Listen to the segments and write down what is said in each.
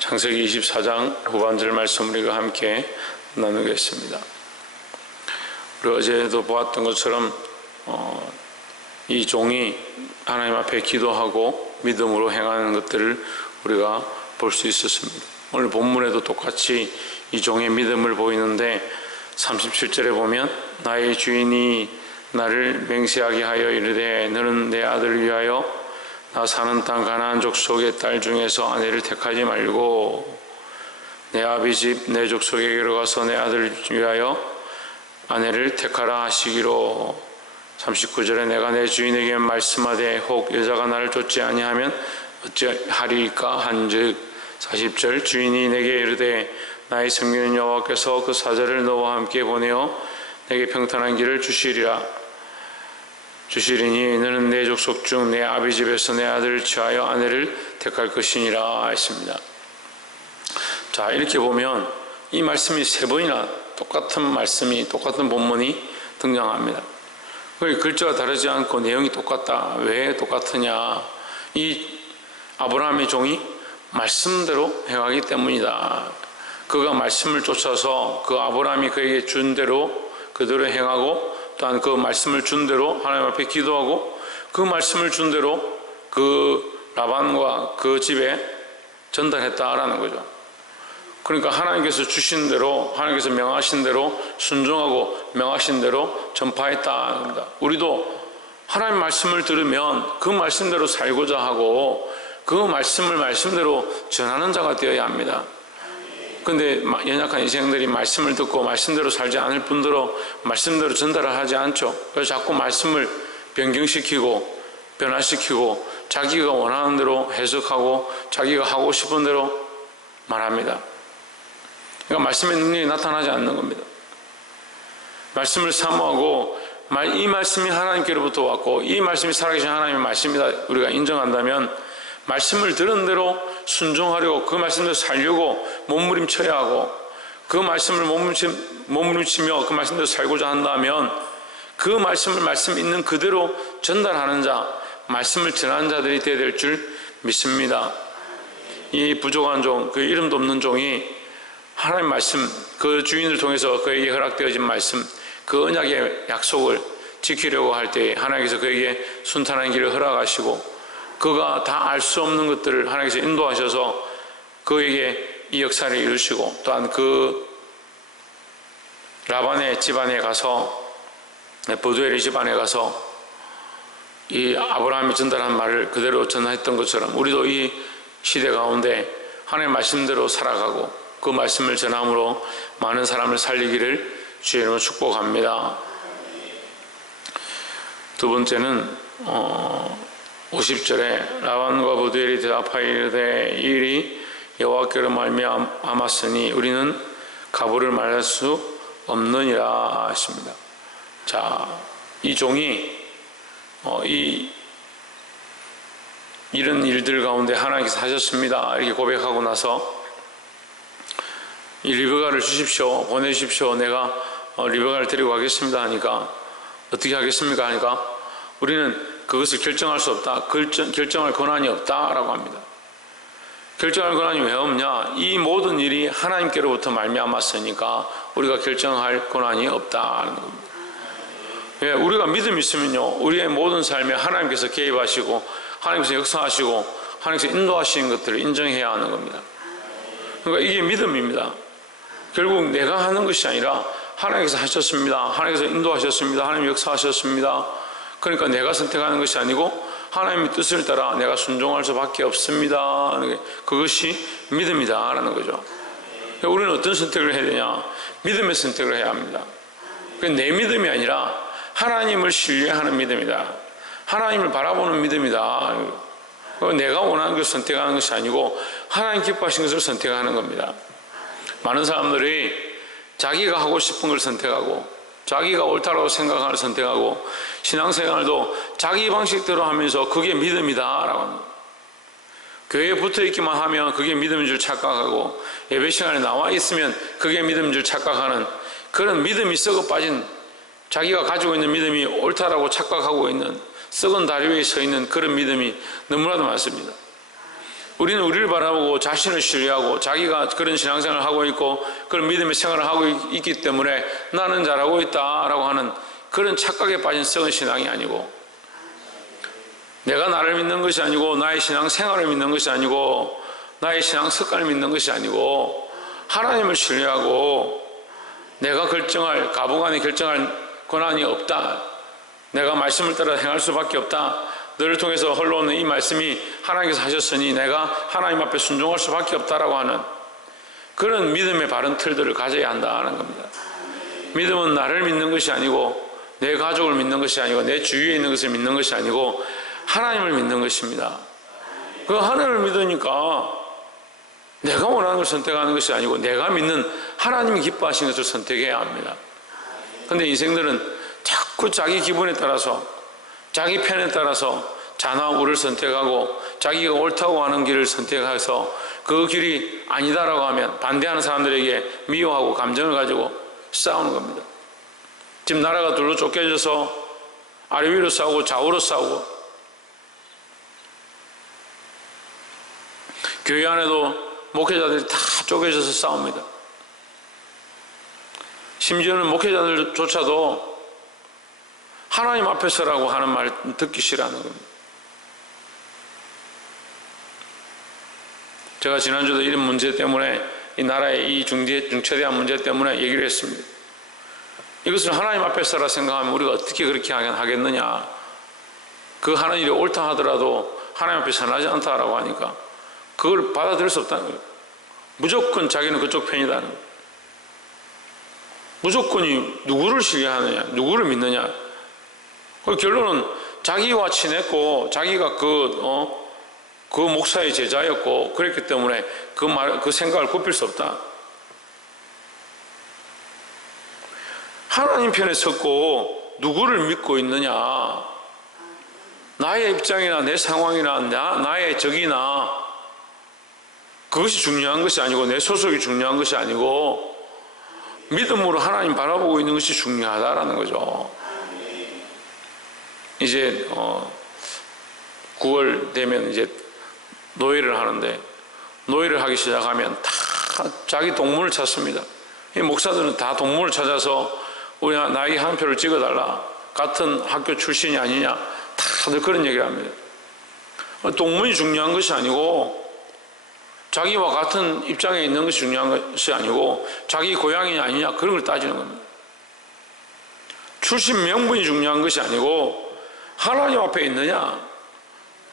창세기 24장 후반절 말씀 우리가 함께 나누겠습니다. 우리 어제도 보았던 것처럼 이 종이 하나님 앞에 기도하고 믿음으로 행하는 것들을 우리가 볼 수 있었습니다. 오늘 본문에도 똑같이 이 종의 믿음을 보이는데 37절에 보면 나의 주인이 나를 맹세하게 하여 이르되 너는 내 아들을 위하여 나 사는 땅 가나안 족속의 딸 중에서 아내를 택하지 말고 내 아비 집 내 족속에게로 가서 내 아들을 위하여 아내를 택하라 하시기로. 39절에 내가 내 주인에게 말씀하되 혹 여자가 나를 쫓지 아니하면 어찌하리까 한즉 40절 주인이 내게 이르되 나의 성민은 여호와께서 그 사자를 너와 함께 보내어 내게 평탄한 길을 주시리니 너는 내 족속 중 내 아비 집에서 내 아들을 취하여 아내를 택할 것이니라 했습니다. 자, 이렇게 보면 이 말씀이 세 번이나 똑같은 본문이 등장합니다. 글자가 다르지 않고 내용이 똑같다. 왜 똑같으냐? 이 아브라함의 종이 말씀대로 행하기 때문이다. 그가 말씀을 쫓아서 그 아브라함이 그에게 준 대로 그대로 행하고 또한 그 말씀을 준 대로 하나님 앞에 기도하고 그 말씀을 준 대로 그 라반과 그 집에 전달했다라는 거죠. 그러니까 하나님께서 주신 대로, 하나님께서 명하신 대로 순종하고 명하신 대로 전파했다는 겁니다. 우리도 하나님 말씀을 들으면 그 말씀대로 살고자 하고 그 말씀을 말씀대로 전하는 자가 되어야 합니다. 그런데 연약한 인생들이 말씀을 듣고 말씀대로 살지 않을 뿐더러 말씀대로 전달을 하지 않죠. 그래서 자꾸 말씀을 변경시키고 변화시키고 자기가 원하는 대로 해석하고 자기가 하고 싶은 대로 말합니다. 그러니까 말씀의 능력이 나타나지 않는 겁니다. 말씀을 사모하고 이 말씀이 하나님께로부터 왔고 이 말씀이 살아계신 하나님의 말씀이다 우리가 인정한다면 말씀을 들은 대로 순종하려고 그 말씀대로 살려고 몸부림쳐야 하고 그 말씀을 몸부림치며 그 말씀대로 살고자 한다면 그 말씀을 말씀 있는 그대로 전달하는 자, 말씀을 전하는 자들이 되어야 될 줄 믿습니다. 이 부족한 종, 그 이름도 없는 종이 하나님 말씀, 그 주인을 통해서 그에게 허락되어진 말씀, 그 언약의 약속을 지키려고 할 때 하나님께서 그에게 순탄한 길을 허락하시고 그가 다 알 수 없는 것들을 하나님께서 인도하셔서 그에게 이 역사를 이루시고 또한 그 라반의 집안에 가서 브두엘의 집안에 가서 이 아브라함이 전달한 말을 그대로 전했던 것처럼 우리도 이 시대 가운데 하나님의 말씀대로 살아가고 그 말씀을 전함으로 많은 사람을 살리기를 주의 이름으로 축복합니다. 두 번째는 50절에 라반과 브두엘이 대답하여 이르되 이 일이 여호와께로 말미암았으니 우리는 가부를 말할 수 없느니라 하십니다. 자, 이 종이 이런 일들 가운데 하나님께서 하셨습니다 이렇게 고백하고 나서 이 리베가를 주십시오, 보내주십시오, 내가 리베가를 데리고 가겠습니다 하니까 어떻게 하겠습니까 하니까 우리는 그것을 결정할 수 없다, 결정할 권한이 없다라고 합니다. 결정할 권한이 왜 없냐? 이 모든 일이 하나님께로부터 말미암았으니까 우리가 결정할 권한이 없다는 겁니다. 왜? 우리가 믿음이 있으면요 우리의 모든 삶에 하나님께서 개입하시고 하나님께서 역사하시고 하나님께서 인도하시는 것들을 인정해야 하는 겁니다. 그러니까 이게 믿음입니다. 결국 내가 하는 것이 아니라 하나님께서 하셨습니다, 하나님께서 인도하셨습니다, 하나님 역사하셨습니다. 그러니까 내가 선택하는 것이 아니고 하나님의 뜻을 따라 내가 순종할 수밖에 없습니다. 그것이 믿음이다 라는 거죠. 그러니까 우리는 어떤 선택을 해야 되냐? 믿음의 선택을 해야 합니다. 내 믿음이 아니라 하나님을 신뢰하는 믿음이다, 하나님을 바라보는 믿음이다. 내가 원하는 것을 선택하는 것이 아니고 하나님 기뻐하신 것을 선택하는 겁니다. 많은 사람들이 자기가 하고 싶은 걸 선택하고 자기가 옳다라고 생각하는 걸 선택하고 신앙생활도 자기 방식대로 하면서 그게 믿음이다라고 합니다. 교회에 붙어있기만 하면 그게 믿음인 줄 착각하고 예배 시간에 나와 있으면 그게 믿음인 줄 착각하는 그런 믿음이 썩어 빠진, 자기가 가지고 있는 믿음이 옳다라고 착각하고 있는 썩은 다리 위에 서 있는 그런 믿음이 너무나도 많습니다. 우리는 우리를 바라보고 자신을 신뢰하고 자기가 그런 신앙생활을 하고 있고 그런 믿음의 생활을 하고 있기 때문에 나는 잘하고 있다라고 하는 그런 착각에 빠진 썩은 신앙이 아니고, 내가 나를 믿는 것이 아니고 나의 신앙생활을 믿는 것이 아니고 나의 신앙 습관을 믿는 것이 아니고 하나님을 신뢰하고 내가 결정할, 가부간에 결정할 권한이 없다, 내가 말씀을 따라 행할 수밖에 없다, 너를 통해서 흘러오는 이 말씀이 하나님께서 하셨으니 내가 하나님 앞에 순종할 수밖에 없다라고 하는 그런 믿음의 바른 틀들을 가져야 한다는 겁니다. 믿음은 나를 믿는 것이 아니고 내 가족을 믿는 것이 아니고 내 주위에 있는 것을 믿는 것이 아니고 하나님을 믿는 것입니다. 그 하나님을 믿으니까 내가 원하는 걸 선택하는 것이 아니고 내가 믿는 하나님이 기뻐하시는 것을 선택해야 합니다. 그런데 인생들은 자꾸 자기 기분에 따라서 자기 편에 따라서 자나 우를 선택하고 자기가 옳다고 하는 길을 선택해서 그 길이 아니다라고 하면 반대하는 사람들에게 미워하고 감정을 가지고 싸우는 겁니다. 지금 나라가 둘로 쫓겨져서 아래 위로 싸우고 좌우로 싸우고, 교회 안에도 목회자들이 다 쪼개져서 싸웁니다. 심지어는 목회자들조차도 하나님 앞에서라고 하는 말 듣기 싫어하는 겁니다. 제가 지난주도 이런 문제 때문에 이 나라의 이 중차대한 문제 때문에 얘기를 했습니다. 이것을 하나님 앞에서라 생각하면 우리가 어떻게 그렇게 하겠느냐, 그 하는 일이 옳다 하더라도 하나님 앞에 선하지 않다라고 하니까 그걸 받아들일 수 없다는 거예요. 무조건 자기는 그쪽 편이다는 거예요. 무조건이 누구를 신뢰하느냐, 누구를 믿느냐. 그 결론은 자기와 친했고 자기가 그 목사의 제자였고 그랬기 때문에 그 생각을 굽힐 수 없다. 하나님 편에 섰고 누구를 믿고 있느냐, 나의 입장이나 내 상황이나 나의 적이나 그것이 중요한 것이 아니고 내 소속이 중요한 것이 아니고 믿음으로 하나님 바라보고 있는 것이 중요하다라는 거죠. 이제 9월 되면 이제 노예를 하는데, 노예를 하기 시작하면 다 자기 동문을 찾습니다. 이 목사들은 다 동문을 찾아서 우리 나에게 한 표를 찍어달라, 같은 학교 출신이 아니냐, 다들 그런 얘기를 합니다. 동문이 중요한 것이 아니고 자기와 같은 입장에 있는 것이 중요한 것이 아니고 자기 고향이 아니냐, 그런 걸 따지는 겁니다. 출신 명분이 중요한 것이 아니고 하나님 앞에 있느냐,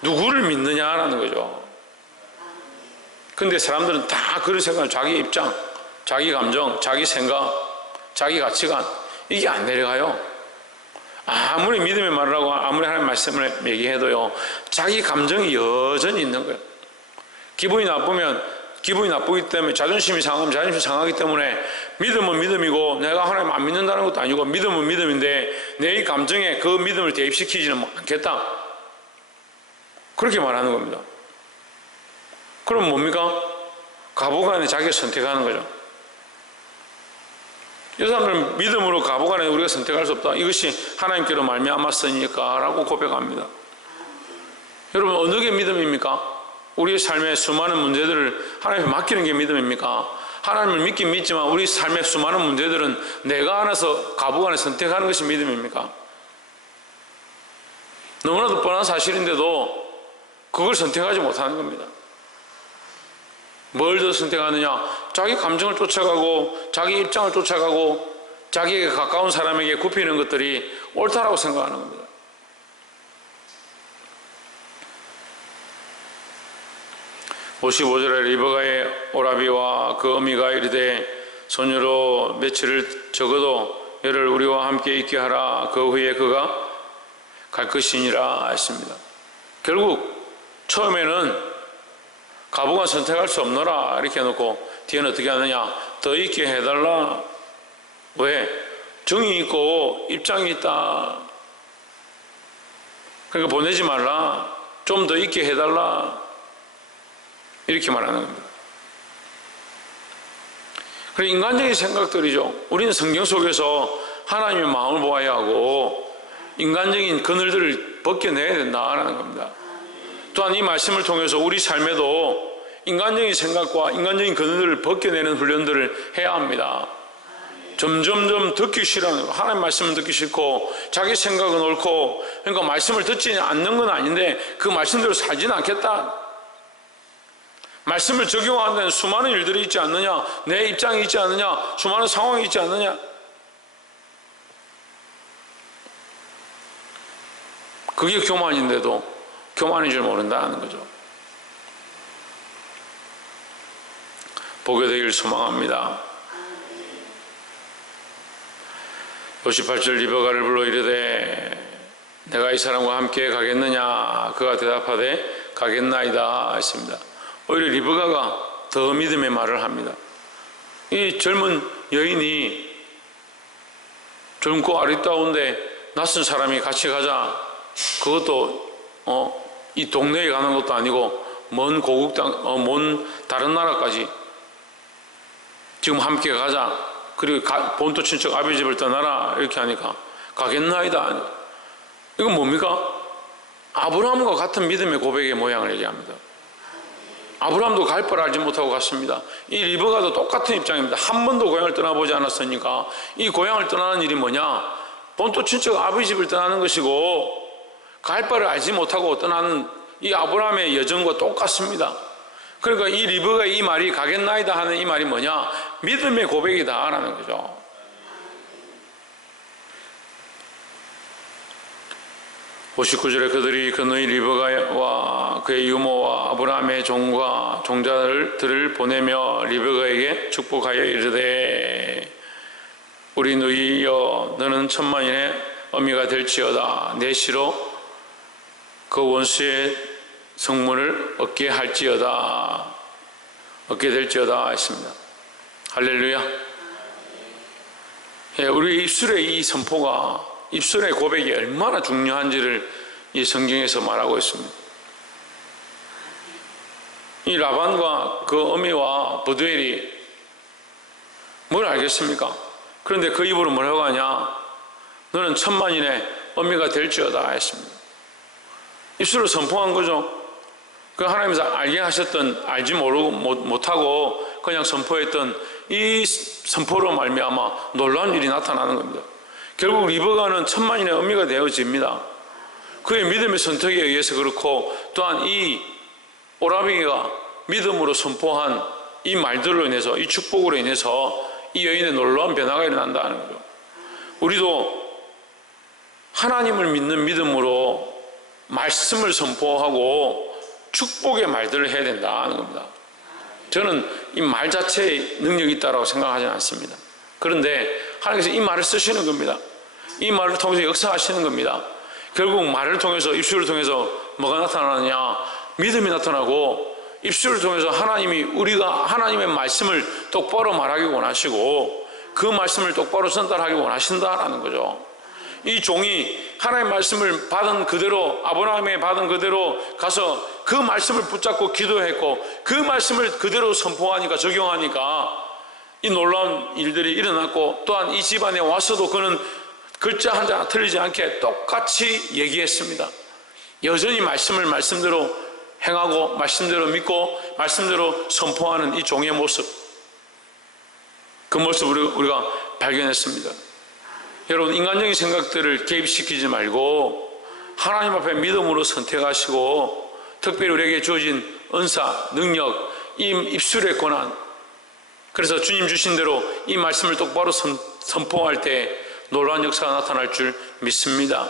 누구를 믿느냐라는 거죠. 근데 사람들은 다 그런 생각을, 자기 입장, 자기 감정, 자기 생각, 자기 가치관, 이게 안 내려가요. 아무리 믿음의 말을 하고 아무리 하나님 말씀을 얘기해도요, 자기 감정이 여전히 있는 거예요. 기분이 나쁘면 기분이 나쁘기 때문에, 자존심이 상하면 자존심이 상하기 때문에 믿음은 믿음이고 내가 하나님 안 믿는다는 것도 아니고 믿음은 믿음인데 내 이 감정에 그 믿음을 대입시키지는 않겠다, 그렇게 말하는 겁니다. 그럼 뭡니까? 가부간에 자기가 선택하는 거죠. 이 사람들은 믿음으로 가부간에 우리가 선택할 수 없다, 이것이 하나님께로 말미암았으니까 라고 고백합니다. 여러분, 어느 게 믿음입니까? 우리의 삶의 수많은 문제들을 하나님께 맡기는 게 믿음입니까? 하나님을 믿긴 믿지만 우리 삶의 수많은 문제들은 내가 알아서 가부간에 선택하는 것이 믿음입니까? 너무나도 뻔한 사실인데도 그걸 선택하지 못하는 겁니다. 뭘 더 선택하느냐? 자기 감정을 쫓아가고 자기 입장을 쫓아가고 자기에게 가까운 사람에게 굽히는 것들이 옳다라고 생각하는 겁니다. (55절에) 리브가의 오라비와 그 어미가 이르되 소녀로 며칠을 적어도 여를 우리와 함께 있게 하라. 그 후에 그가 갈 것이니라 했습니다. 결국 처음에는 가부간 선택할 수 없노라 이렇게 해놓고 뒤에는 어떻게 하느냐? 더 있게 해달라. 왜? 정이 있고 입장이 있다. 그러니까 보내지 말라. 좀 더 있게 해달라. 이렇게 말하는 겁니다. 그래, 인간적인 생각들이죠. 우리는 성경 속에서 하나님의 마음을 보아야 하고 인간적인 그늘들을 벗겨내야 된다라는 겁니다. 또한 이 말씀을 통해서 우리 삶에도 인간적인 생각과 인간적인 근원들을 벗겨내는 훈련들을 해야 합니다. 점점점 듣기 싫어하는, 하나님 말씀을 듣기 싫고 자기 생각은 옳고, 그러니까 말씀을 듣지 않는 건 아닌데 그 말씀대로 살지는 않겠다. 말씀을 적용하는 데는 수많은 일들이 있지 않느냐, 내 입장이 있지 않느냐, 수많은 상황이 있지 않느냐. 그게 교만인데도 교만인 줄 모른다는 거죠. 보게 되길 소망합니다. 58절 리브가를 불러 이르되 내가 이 사람과 함께 가겠느냐? 그가 대답하되 가겠나이다 했습니다. 오히려 리브가가 더 믿음의 말을 합니다. 이 젊은 여인이 젊고 아리따운데 낯선 사람이 같이 가자, 그것도 이 동네에 가는 것도 아니고 먼 고국 땅, 먼 다른 나라까지 지금 함께 가자, 그리고 본토 친척 아비 집을 떠나라 이렇게 하니까 가겠나이다. 이건 뭡니까? 아브라함과 같은 믿음의 고백의 모양을 얘기합니다. 아브라함도 갈 바를 알지 못하고 갔습니다. 이 리브가도 똑같은 입장입니다. 한 번도 고향을 떠나보지 않았으니까 이 고향을 떠나는 일이 뭐냐? 본토 친척 아비 집을 떠나는 것이고, 갈 바를 알지 못하고 떠나는 이 아브라함의 여정과 똑같습니다. 그러니까 이 리브가 이 말이 가겠나이다 하는 이 말이 뭐냐? 믿음의 고백이다 라는 거죠. (59절에) 그들이 그의 리브가와 그의 유모와 아브라함의 종과 종자들을 보내며 리브가에게 축복하여 이르되 우리 누이여 너는 천만인의 어미가 될지어다. 내 시로 그 원수의 성문을 얻게 될지어다 했습니다. 할렐루야. 예, 우리 입술의 이 선포가, 입술의 고백이 얼마나 중요한지를 이 성경에서 말하고 있습니다. 이 라반과 그 어미와 브두엘이 뭘 알겠습니까? 그런데 그 입으로 뭐라고 하냐? 너는 천만인의 어미가 될지어다 했습니다. 입술로 선포한 거죠. 그 하나님께서 알게 하셨던, 알지 모르고 못하고 그냥 선포했던 이 선포로 말미암아 놀라운 일이 나타나는 겁니다. 결국 리브가는 천만인의 어미가 되어집니다. 그의 믿음의 선택에 의해서 그렇고, 또한 이 오라비가 믿음으로 선포한 이 말들로 인해서, 이 축복으로 인해서 이 여인의 놀라운 변화가 일어난다는 거죠. 우리도 하나님을 믿는 믿음으로 말씀을 선포하고 축복의 말들을 해야 된다는 겁니다. 저는 이 말 자체에 능력이 있다고 생각하지 않습니다. 그런데 하나님께서 이 말을 쓰시는 겁니다. 이 말을 통해서 역사하시는 겁니다. 결국 말을 통해서, 입술을 통해서 뭐가 나타나느냐? 믿음이 나타나고, 입술을 통해서 우리가 하나님의 말씀을 똑바로 말하기 원하시고 그 말씀을 똑바로 전달하기 원하신다라는 거죠. 이 종이 하나님의 말씀을 받은 그대로, 아브라함이 받은 그대로 가서 그 말씀을 붙잡고 기도했고, 그 말씀을 그대로 선포하니까, 적용하니까 이 놀라운 일들이 일어났고, 또한 이 집안에 와서도 그는 글자 한자 틀리지 않게 똑같이 얘기했습니다. 여전히 말씀을 말씀대로 행하고 말씀대로 믿고 말씀대로 선포하는 이 종의 모습, 그 모습을 우리가 발견했습니다. 여러분, 인간적인 생각들을 개입시키지 말고 하나님 앞에 믿음으로 선택하시고, 특별히 우리에게 주어진 은사, 능력, 이 입술의 권한, 그래서 주님 주신 대로 이 말씀을 똑바로 선포할 때 놀라운 역사가 나타날 줄 믿습니다.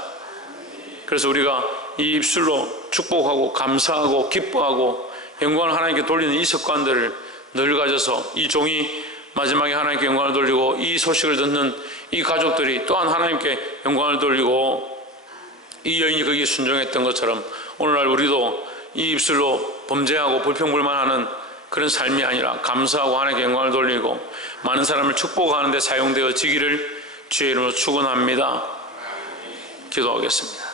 그래서 우리가 이 입술로 축복하고 감사하고 기뻐하고 영광을 하나님께 돌리는 이 습관들을 늘 가져서 이 종이 마지막에 하나님께 영광을 돌리고, 이 소식을 듣는 이 가족들이 또한 하나님께 영광을 돌리고, 이 여인이 거기에 순종했던 것처럼 오늘날 우리도 이 입술로 범죄하고 불평불만하는 그런 삶이 아니라 감사하고 하나님께 영광을 돌리고 많은 사람을 축복하는 데 사용되어지기를 주의 이름으로 축원합니다. 기도하겠습니다.